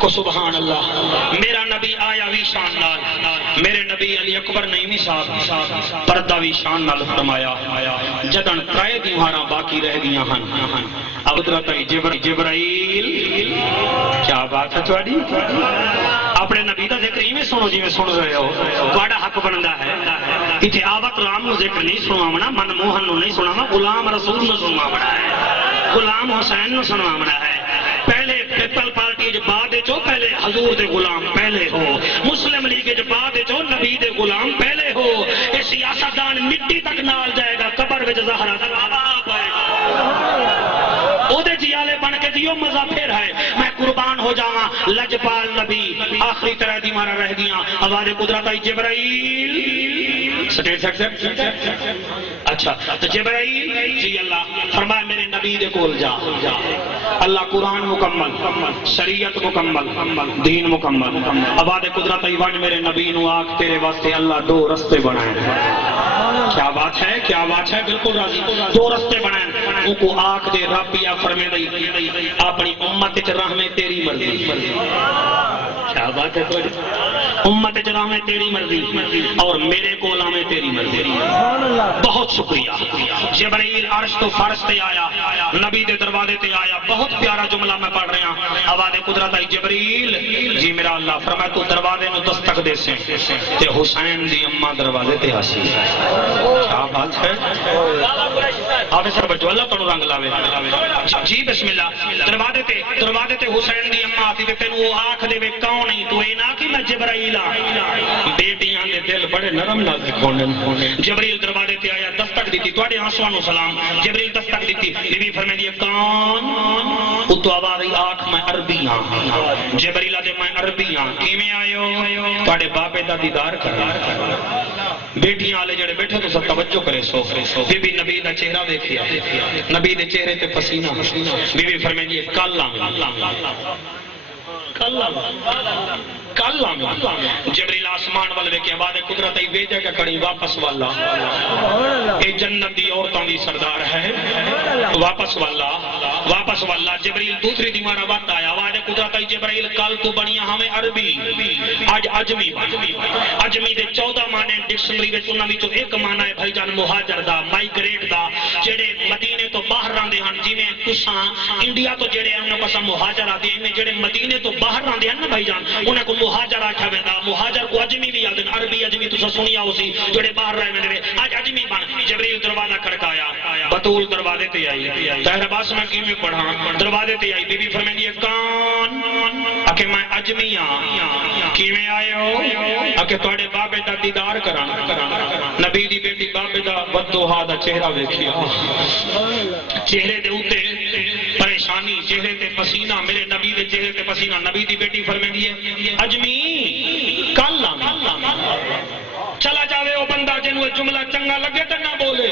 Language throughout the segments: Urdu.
آکو سبحان اللہ. میرا نبی آیا بھی شان نال، میرے نبی علی اکبر نہیں بھی صاحب پردہ بھی شان نال فرمایا. جدن ترائے دیواراں باقی رہ گیا ہن، حضرت جبرائیل. کیا بات ہے تھوڑی؟ اپنے نبی دا ذکر ہی میں سنو جی میں سن رہے ہو. تھوڑا حق بنتا ہے اتنے آوت رام نو ذکر نہیں سنواونا، من موہن نو نہیں سنواونا، غلام رسول نو سنواونا ہے، غلام حسین نو سنواونا ہے. پہلے پیپل پارٹی جو بعد چو پہلے حضور دے غلام پہلے ہو، مسلم لیگ جو بعد چو نبی دے غلام پہلے ہو. یہ سیاستدان مٹی تک نال جائے گا، قبر وچ زہرا دا عذاب ہے. اودے جیالے بن کے دیو مزہ پھر ہے. میں قربان ہو جاواں لجپال نبی آخری طرح دی مارا رہ گیا. آواز قدرت آئی جبرائیل سٹیٹ سیٹ. اچھا تو جبرائیل جی اللہ فرمایا میرے نبی دے کول جا. اللہ قرآن مکمل، شریعت مکمل، دین مکمل. آواز قدرت آئی ون میرے نبی نو آکھ تیرے واسطے اللہ دو رستے بنائے. کیا بات ہے، کیا بات ہے، بالکل راضی. دو رستے بنائے ان کو آکھ دے رب یا فرمے دئی اپنی امت چ رحمے تیری مرضی. کیا بات ہے، امت چ رحمے تیری مرضی اور میرے کول آویں تیری مرضی. بہت شکریہ. جبرائیل عرش تو فرش تے آیا، نبی دے دروازے تے آیا. بہت پیارا جملہ میں پڑھ رہا ہوں. آواز قدرت آئی جبرائیل جی میرا اللہ فرمایا تو دروازے نو دستک دے سے تے حسین دی اماں دروازے تے آسی. کیا بات ہے. آپ سر بچو اللہ تو رنگ لاوے. جی بسم اللہ. دروازے تے حسین دی اماں آتی تے تینوں آنکھ دے وے کون نہیں تو اے نہ کہ میں جبرائیل ہاں. بیٹیاں دے دل بڑے نرم نال کھولن. جبرائیل دروازے تے آیا دستک دیتی تواڈے آنسواں نو سلام. جبرائیل دستک دیتی بی بی فرمائی دی کون اتو آواز آئی آنکھ میں عربی ہاں. جبرائیل دے میں عربی ہاں. کیویں آئیو تواڈے بابے دا دیدار کرنا. بیٹیاں والے جڑے بیٹھے تو سب توجہ کرے سو. بی بی نبی دا چہرہ دیکھیا، نبی دے چہرے تے پسینہ. بی بی فرمائی دی کل جبریل آسمان والے کے بعد قدرت ای بھیجا کہ کڑی واپس والا اے جنت دی عورتوں دی سردار ہے. واپس والا جبریل دوسری دیوارہ وقت آیا. آواز قدرت ای جبریل کل تو بنیا ہمیں عربی آج اجمی دے 14 معنی ڈکشنری وچ انہاں وچوں ایک معنی ہے بھائی جان مہاجر دا، مائیگریٹ دا. جڑے مدینے تو باہر رہندے ہن جویں تساں انڈیا تو جڑے انہاں پاسا مہاجر آتے ہیں، جڑے مدینے تو باہر رہندے ہن نا بھائی جان انہاں کو مہاجر آکھیا ویندا. مہاجر کو اجمی بھی آدن، عربی اجمی تساں سنیا ہوسی جڑے باہر رہ ویندے اج اجمی بن. جبریل دروازہ کھڑکایا، بطول دروازے تے آئی. طاہر عباس میں کیویں پڑھاں دروازے تے آئی. بی بی فرماندی ہے کون کہ میں اجمی ہاں. کیویں آئے ہو کہ تواڈے بابے دا دیدار کراں. نبی دی بیٹی بابے دا بدوہا دا چہرہ ویکھیا، چہرے دے اوتے پریشانی، چہرے تے پسینہ. میرے نبی دے چہرے تے پسینہ. نبی دی بیٹی فرماندی ہے اجمی کل چلا جاوے وہ بندہ جنوں جملہ چنگا لگے تے نہ بولے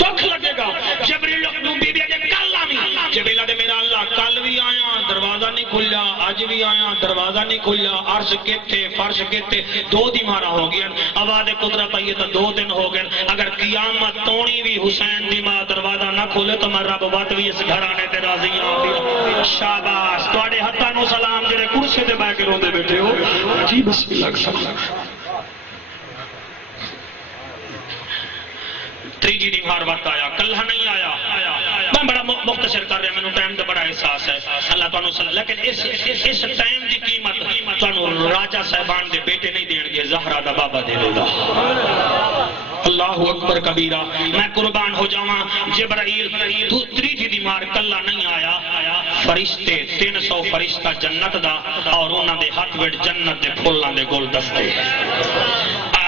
دکھ لگے گا. جبریل نو بی بی دے کل آویں. جبریل دے میرا اللہ کل بھی آیا دروازہ نہیں کھلیا، اج بھی آیا دروازہ نہیں کھلیا. عرش کتے فرش کتے 2 دیوارہ ہو گیا. آواز قدرت آئی تو 2 دن ہو گئے. اگر قیامت تونی بھی حسین دی ماں دروازہ نہ کھولے تو میں رب وت بھی اس گھرانے تے راضی ہوں. شاباش تواڈے ہتھاں نو سلام جڑے کرسی تے بیٹھ کے روندے بیٹھے ہو. جی بسم اللہ. تیجی دیوار وقت آیا، کلہ نہیں آیا. میں بڑا مختصر کر رہا، میں ٹائم کا بڑا احساس ہے اللہ تعالیٰ صلی. لیکن اس ٹائم کی قیمت تانوں راجہ صاحبان دے بیٹے نہیں دین گے، زہرا دا بابا دے گا. اللہ اکبر کبیرہ. میں قربان ہو جاواں. جبرائیل تیجی دیوار کلہ نہیں آیا. فرشتے 300 فرشتہ جنت دا اور انہاں دے ہاتھ وچ جنت دے پھلاں دے گلدستے.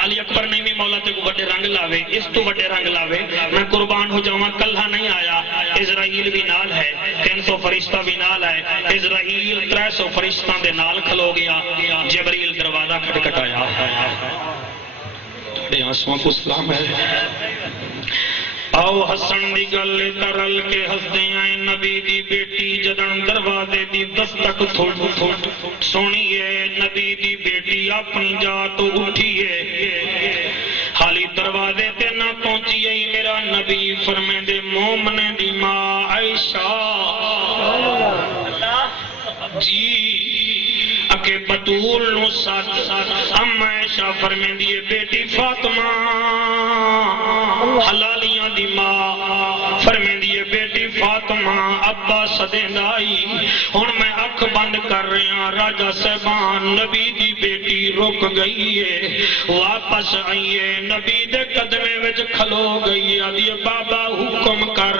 علی اکبر نہیں بھی مولا تے کو بڑے رنگ لاوے، اس تو بڑے رنگ لاوے. میں قربان ہو جاواں کلہ نہیں آیا. اسرائیل بھی نال ہے، 300 فرشتہ بھی نال ہے. اسرائیل 300 فرشتاں دے نال کھلو گیا. جبریل دروازہ کھٹکھٹایا. تھوڑے آنسواں کو سلام ہے. آؤ حسن دی گل ترل کے ہسدے آئے. نبی دی بیٹی جدن دروازے دی دستک تھوڑ سونیے. نبی دی بیٹی اپنی جا تو اٹھیے، حالی دروازے تے نہ پہنچی آئی. میرا نبی فرمیندے مومنے دی ماں عائشہ جی کہ بطول نو ساتھ اما عائشہ فرمیندی ہے بیٹی فاطمہ حلالیاں دی ماں فرمیندی ہے بیٹی فاطمہ ابا سدیندا آئی ہن میں اکھ بند کر رہا راجا صاحبان نبی دی بیٹی رک گئی ہے واپس آئی ہے نبی دے قدمے وچ کھلو گئی آدھی بابا حکم کر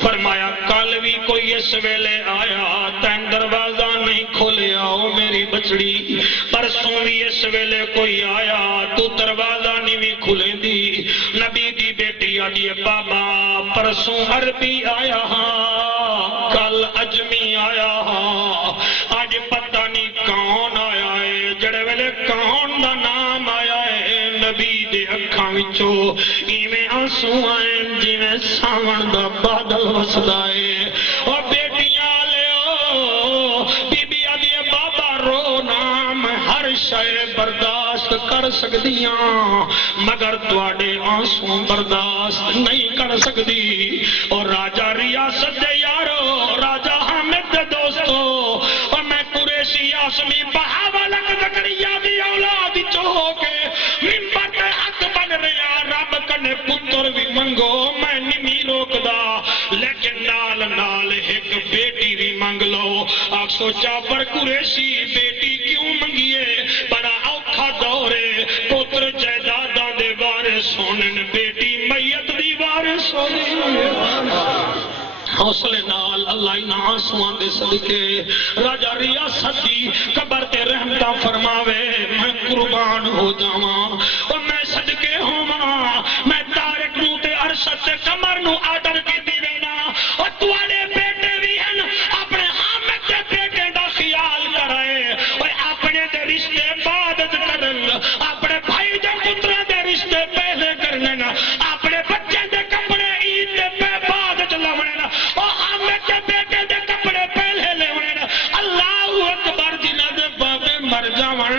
فرمایا کل بھی کوئی اس ویلے آیا تین دروازہ نہیں کھولیا او میری بچڑی پرسوں بھی اس ویلے کوئی آیا تو دروازہ نہیں بھی کھلیں دی نبی دی بیٹی آدھی بابا پرسوں عربی آیا کل اجمی آیا آج پتہ نہیں کون آیا ہے جڑے ویلے کون دا نام آیا ہے نبی دے اکھاں وچوں ایویں آنسو آئے جویں ساون دا بادل وسدا ہے او بیٹیاں لیو بی بی آدھی بابا رو نام ہر شے برداشت کر سکدیاں مگر تواڈے آنسو برداشت نہیں کر سکدی اور راجا ریاست دے یارو راجا حامد دے دوستو اور میں قریشی آسمی بہاولک زکریا دی اولاد چو ہو کے منبر تے حق بن رہا رب کنے پتر بھی منگو میں نہیں روکدا لیکن نال نال ایک بیٹی بھی منگ لو آپ سوچا پر قریشی بیٹی کیوں منگیے بڑا اوکھا دورے پتر جائیداداں دے وارث ہونن بیٹی میت دی وارث ہونی حوصلے نال اللہ انہاں آنسواں دے صدقے راجا ریاست دی قبر تے رحمتاں فرماوے میں قربان ہو جاواں اور میں صدقے ہوواں میں طارق نو تے ارشد تے قمر نو آرڈر کیتی وینا اور تواڈے بیٹے بھی ہیں اپنے حامد دے بیٹے دا خیال کرائے اور اپنے دے رشتے بعد کرن اپنے بھائی دے پتراں دے رشتے پہلے کرنے اپنے بچے دے کپڑے عید دے بعد چلاونے اور حامد دے بیٹے دے کپڑے پہلے لیونے اللہ اکبر جنہاں دے بابے مر جاون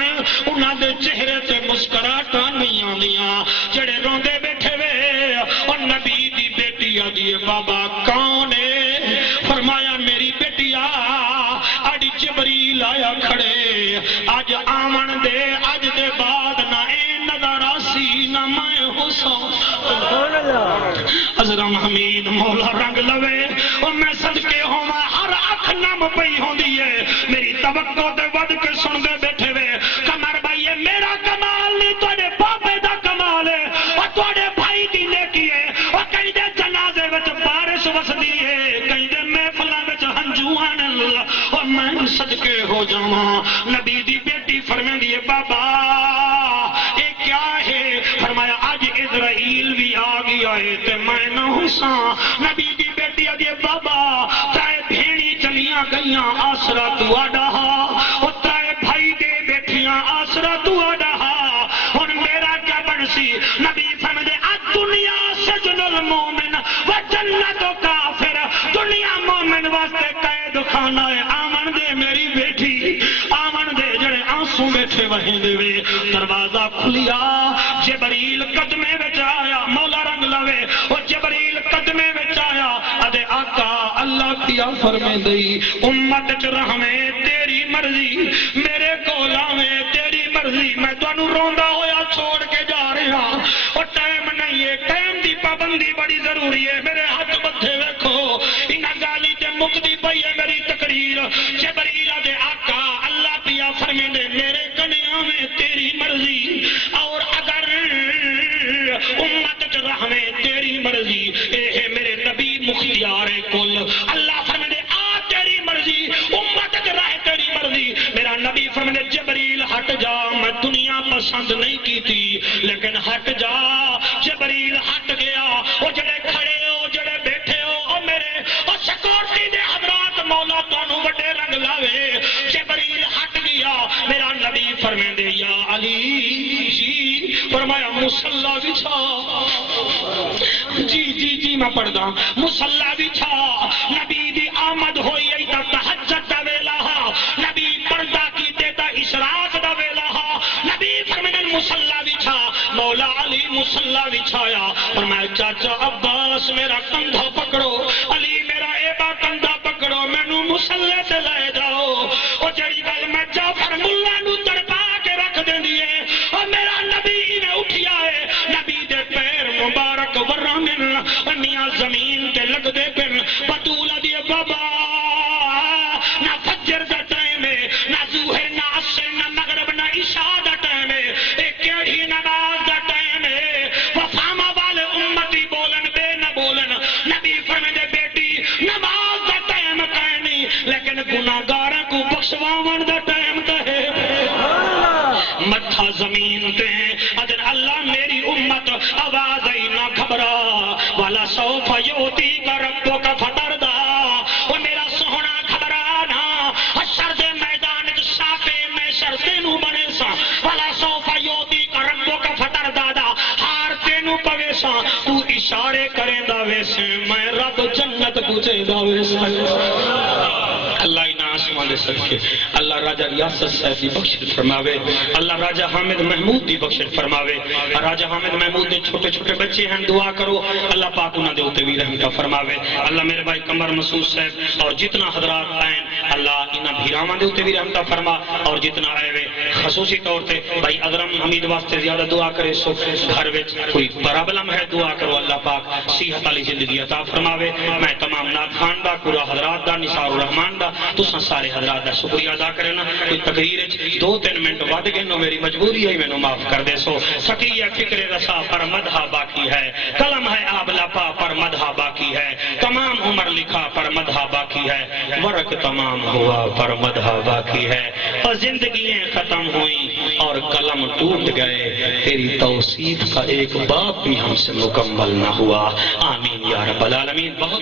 انہاں دے چہرے تے مسکراہٹاں نہیں آندیاں جڑے روندے بیٹھے وے اور نبی دی بیٹی آدھی بابا کون ہے فرمایا میری بیٹی آڑی جبریل آیا کھڑے آج آمن دے آج دے بعد نہ اے نظراسی نہ میں حسن عزرم حمید مولا رنگ لوے اور میں صدقے ہوا ہر اکھ نم پئی ہوندی ہے میری توقع دے ود کے سن دے بیٹھے وے کمر بھائی میرا کمال نہیں تواڈے بابے دا کمال ہے اور تواڈے بھائی دی نیکی ہے اور کئی دے جنازے وچ بارش وسدی ہے کئی دے محفلاں وچ ہنجو آن اور میں صدقے ہو جاواں نبی دی بیٹی فرمیندی ہے بابا اے کیا ہے فرمایا آج اسرائیل بھی آ گیا ہے تے میں نہ ہساں نبی دی بیٹی آدھی بابا تائے بھیڑی چلیاں گئیاں آسرا تواڈا اور تائے بھائی دے بیٹھیاں آسرا تواڈا اور میرا کیا بنسی نبی فرماتے الدنیا سجن المومن و جنت کافر دنیا مومن واسطے قید خانہ ہے آمن دے میری بیٹی آمن دے جڑے آنسو بیٹھے وہیں دے وے دروازہ کھلیا جبریل قدمے وچ آیا مولا رنگ لوے اور جبریل قدمے وچ آیا ادے آقا اللہ کیا فرمے دئی امت چ رحمے تیری مرضی میرے کولا میں تیری مرضی میں تانوں روندا ہویا چھوڑ کے جا رہا اور ٹائم نہیں ہے ٹائم دی پابندی بڑی ضروری ہے میرے ہاتھ متھے ویکھو انہاں گالی تے مکدی پئی ہے میری تقریر جبریل دے آقا اللہ پیا فرمے دے میرے کنیاں میں تیری مرضی اور اگر امت چ رحمے تیری مرضی اے میرے نبی مختیار کل اللہ فرمے دے آ تیری مرضی امت چ رہ تیری مرضی میرا نبی فرمے دے جبریل ہٹ جا میں دنیا پسند نہیں کی تھی لیکن ہٹ جا جبریل ہٹ گیا وہ جڑے کھڑے ہو جڑے بیٹھے ہو اور میرے اور سیکورٹی دے حضرات مولا تانوں وڈے رنگ لاوے جبریل ہٹ گیا میرا نبی فرمے دے یا علی جی فرمایا مصلی بچھا جی میں پڑھدا مصلی بچھا نبی دی آمد ہوئی ای تا تہجد دا ویلا نبی پردہ کیتے تا اشراق دا ویلا نبی فرمایا مصلی بچھا مولا علی مصلی بچھایا فرمایا چاچا عباس میرا کندھا پکڑو علی میرا ایبا کندھا پکڑو مینوں مصلی تے لے جاؤ او جڑی گل میں جعفر ملا زمین تے لگ دے پن بطول دی بابا نہ فجر دا ٹائم ہے نہ ظہر نہ عصر نہ مغرب نہ عشاء دا ٹائم ہے اے کیڑی نماز دا ٹائم ہے وفاما والے امتی بولن بے نہ بولن نبی فرمائے بیٹی نماز دا ٹائم کہیں نہیں لیکن گناہگاراں کو بخشواون دا ٹائم تے ہے متھا زمین تے اگر اللہ میری امت آواز ہی نہ گھبرا والا سوف یوتی کا ربو کا فتردا وہ میرا سونا گھبرانا حشر دے میدان صافے میں شرتے نو بنے سا والا سوف یوتی کا ربو کا فتردا دا ہار تینو پوے سا تو اشارے کریں دا ویسے میں رب جنت پوچھے دا ویسے اللہ انہا آسمان دے سکے اللہ راجہ ریاست صاحب دی بخشت فرماوے اللہ راجہ حامد محمود دی بخشت فرماوے راجہ حامد محمود دے چھوٹے چھوٹے بچے ہیں دعا کرو اللہ پاک انہاں دے ہوتے بھی رحم کا فرماوے اللہ میرے بھائی قمر مسعود صاحب اور جتنا حضرات آئیں اللہ انہاں بھیراواں دے ہوتے بھی رحم کا فرما اور جتنا آئے ہوئے خصوصی طور تے بھائی اگرم حمید واسطے زیادہ دعا کرے سو گھر وچ کوئی پرابلم ہے دعا کرو اللہ پاک صحت والی زندگی عطا فرماوے میں تمام نعت خان دا پورا حضرات دا نثار الرحمان دا تساں سارے حضرات دا شکریہ ادا کرنا کوئی تقریر 2-3 منٹ ود گئے نو میری مجبوری ہے مینوں معاف کر دے سو سکیہ فکر رسا پر مدحا باقی ہے قلم ہے آب لپا پر مدحا باقی ہے تمام عمر لکھا پر مدحا باقی ہے ورق تمام ہوا پر مدحا باقی ہے اور زندگیاں ختم ہوئیں اور قلم ٹوٹ گئے تیری توصیف کا ایک باب بھی ہم سے مکمل نہ ہوا آمین یا رب العالمین بہت